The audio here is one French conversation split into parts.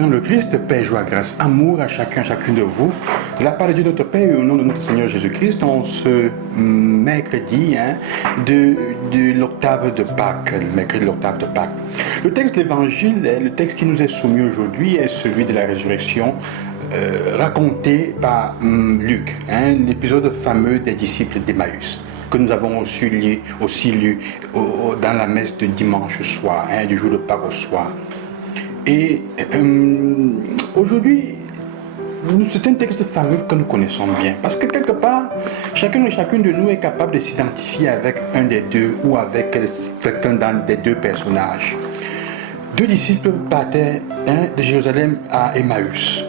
frères dans le Christ, paix, joie, grâce, amour à chacun, chacune de vous. De la part de Dieu notre Père et au nom de notre Seigneur Jésus-Christ, on se mercredi de l'octave de Pâques, le mercredi de l'octave de Pâques. Le texte de l'Évangile, le texte qui nous est soumis aujourd'hui est celui de la résurrection raconté par Luc, l'épisode fameux des disciples d'Emmaüs, que nous avons aussi lu dans la messe de dimanche soir, du jour de Pâques au soir. Et aujourd'hui, c'est un texte fameux que nous connaissons bien, parce que quelque part, chacun et chacune de nous est capable de s'identifier avec un des deux ou avec quelqu'un des deux personnages. Deux disciples partaient de Jérusalem à Emmaüs.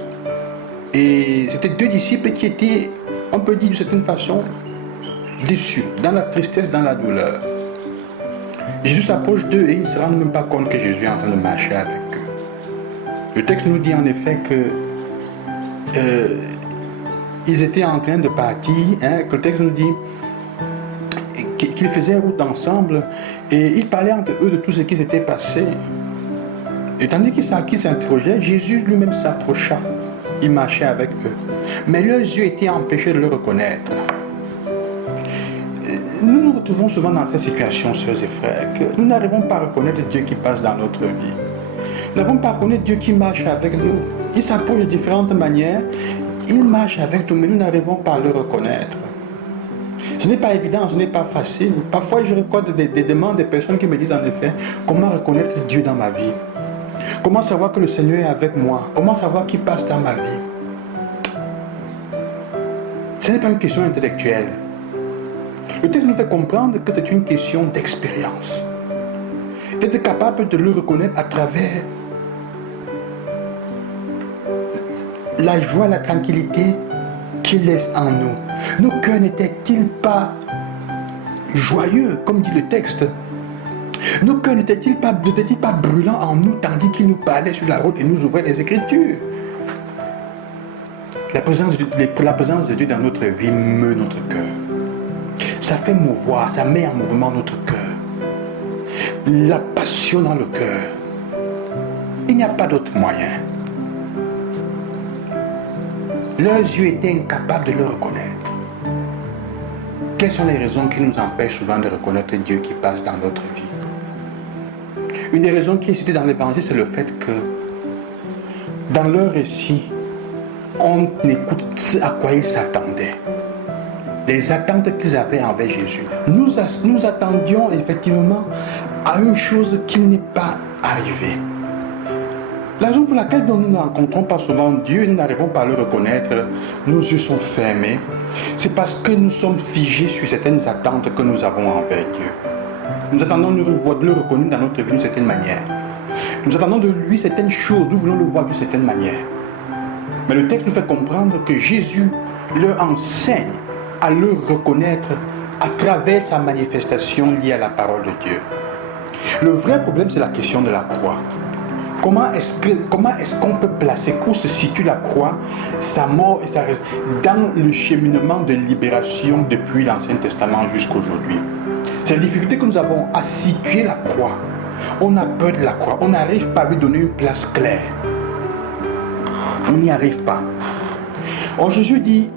Et c'était deux disciples qui étaient, on peut dire d'une certaine façon, déçus, dans la tristesse, dans la douleur. Jésus s'approche d'eux et ils ne se rendent même pas compte que Jésus est en train de marcher avec eux. Le texte nous dit en effet que ils étaient en train de partir, que le texte nous dit qu'ils faisaient route ensemble et ils parlaient entre eux de tout ce qui s'était passé. Et tandis qu'ils s'interrogeaient, Jésus lui-même s'approcha. Il marchait avec eux. Mais leurs yeux étaient empêchés de le reconnaître. Nous nous retrouvons souvent dans cette situation, sœurs et frères, que nous n'arrivons pas à reconnaître Dieu qui passe dans notre vie. Nous n'arrivons pas à reconnaître Dieu qui marche avec nous. Il s'approche de différentes manières. Il marche avec nous, mais nous n'arrivons pas à le reconnaître. Ce n'est pas évident, ce n'est pas facile. Parfois, je reçois des demandes des personnes qui me disent en effet, comment reconnaître Dieu dans ma vie? Comment savoir que le Seigneur est avec moi? Comment savoir qu'il passe dans ma vie? Ce n'est pas une question intellectuelle. Le texte nous fait comprendre que c'est une question d'expérience. D'être capable de le reconnaître à travers la joie, la tranquillité qu'il laisse en nous. Nos cœurs n'étaient-ils pas joyeux, comme dit le texte? Nos cœurs n'étaient-ils pas brûlants en nous, tandis qu'il nous parlait sur la route et nous ouvrait les Écritures? La présence de Dieu dans notre vie meut notre cœur. Ça fait mouvoir, ça met en mouvement notre cœur. La passion dans le cœur. Il n'y a pas d'autre moyen. Leurs yeux étaient incapables de le reconnaître. Quelles sont les raisons qui nous empêchent souvent de reconnaître Dieu qui passe dans notre vie? Une des raisons qui est citée dans l'Évangile, c'est le fait que dans leur récit, on écoute ce à quoi ils s'attendaient. Les attentes qu'ils avaient envers Jésus. Nous attendions effectivement à une chose qui n'est pas arrivée. La raison pour laquelle nous ne rencontrons pas souvent Dieu et nous n'arrivons pas à le reconnaître, nos yeux sont fermés, c'est parce que nous sommes figés sur certaines attentes que nous avons envers Dieu. Nous attendons de le reconnaître dans notre vie d'une certaine manière. Nous attendons de lui certaines choses, nous voulons le voir d'une certaine manière. Mais le texte nous fait comprendre que Jésus leur enseigne à le reconnaître à travers sa manifestation liée à la parole de Dieu. Le vrai problème, c'est la question de la croix. Comment est-ce qu'on peut placer, où se situe la croix, sa mort et sa résurrection dans le cheminement de libération depuis l'Ancien Testament jusqu'à aujourd'hui? C'est la difficulté que nous avons à situer la croix. On a peur de la croix, on n'arrive pas à lui donner une place claire. On n'y arrive pas. Or Jésus dit,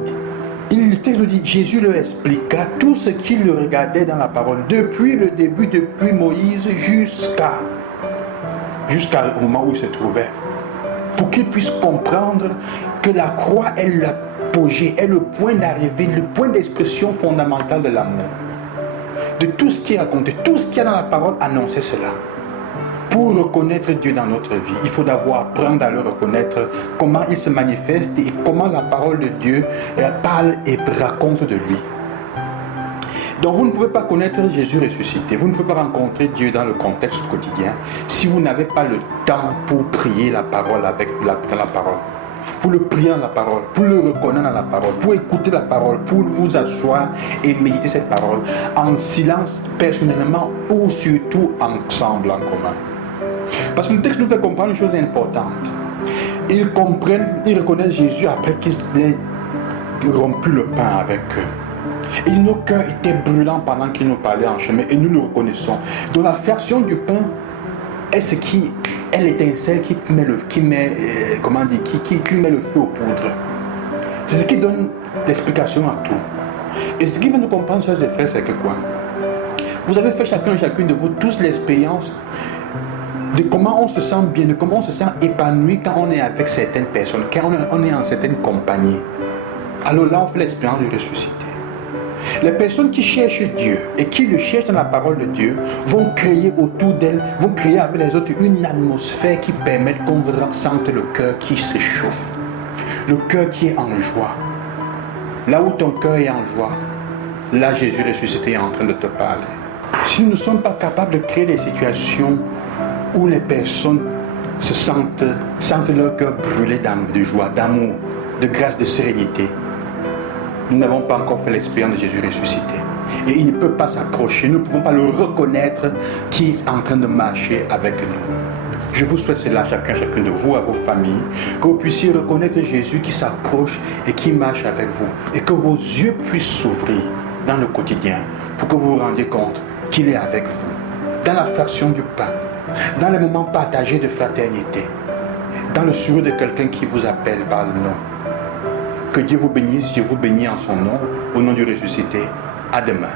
le texte nous dit, Jésus leur expliqua tout ce qu'il regardait dans la parole, depuis le début, depuis Moïse jusqu'au moment où il se trouvait, pour qu'il puisse comprendre que la croix est l'apogée, est le point d'arrivée, le point d'expression fondamental de l'amour. De tout ce qui est raconté, tout ce qu'il y a dans la parole, annonçait cela. Pour reconnaître Dieu dans notre vie, il faut d'abord apprendre à le reconnaître, comment il se manifeste et comment la parole de Dieu parle et raconte de lui. Donc vous ne pouvez pas connaître Jésus ressuscité, vous ne pouvez pas rencontrer Dieu dans le contexte quotidien si vous n'avez pas le temps pour prier la parole dans la parole, pour le prier dans la parole, pour le reconnaître dans la parole, pour écouter la parole, pour vous asseoir et méditer cette parole en silence personnellement ou surtout ensemble en commun. Parce que le texte nous fait comprendre une chose importante. Ils reconnaissent Jésus après qu'ils aient rompu le pain avec eux. Et nos cœurs étaient brûlants pendant qu'il nous parlait en chemin et nous le reconnaissons. Donc la fraction du pain est ce qui est l'étincelle qui met le feu aux poudres. C'est ce qui donne l'explication à tout. Et ce qui va nous comprendre, chers et frères, c'est que quoi? Vous avez fait chacune de vous tous l'expérience de comment on se sent bien, de comment on se sent épanoui quand on est avec certaines personnes, quand on est en certaines compagnies. Alors là, on fait l'expérience du ressuscité. Les personnes qui cherchent Dieu et qui le cherchent dans la parole de Dieu vont créer autour d'elles, vont créer avec les autres une atmosphère qui permet qu'on ressente le cœur qui se chauffe, le cœur qui est en joie. Là où ton cœur est en joie, là Jésus ressuscité est en train de te parler. Si nous ne sommes pas capables de créer des situations où les personnes sentent leur cœur brûler de joie, d'amour, de grâce, de sérénité, nous n'avons pas encore fait l'expérience de Jésus ressuscité. Et il ne peut pas s'approcher, nous ne pouvons pas le reconnaître qui est en train de marcher avec nous. Je vous souhaite cela, chacun de vous, à vos familles, que vous puissiez reconnaître Jésus qui s'approche et qui marche avec vous. Et que vos yeux puissent s'ouvrir dans le quotidien pour que vous vous rendiez compte qu'il est avec vous. Dans la fraction du pain, dans les moments partagés de fraternité, dans le sourire de quelqu'un qui vous appelle par le nom. Que Dieu vous bénisse, je vous bénis en son nom, au nom du ressuscité. À demain.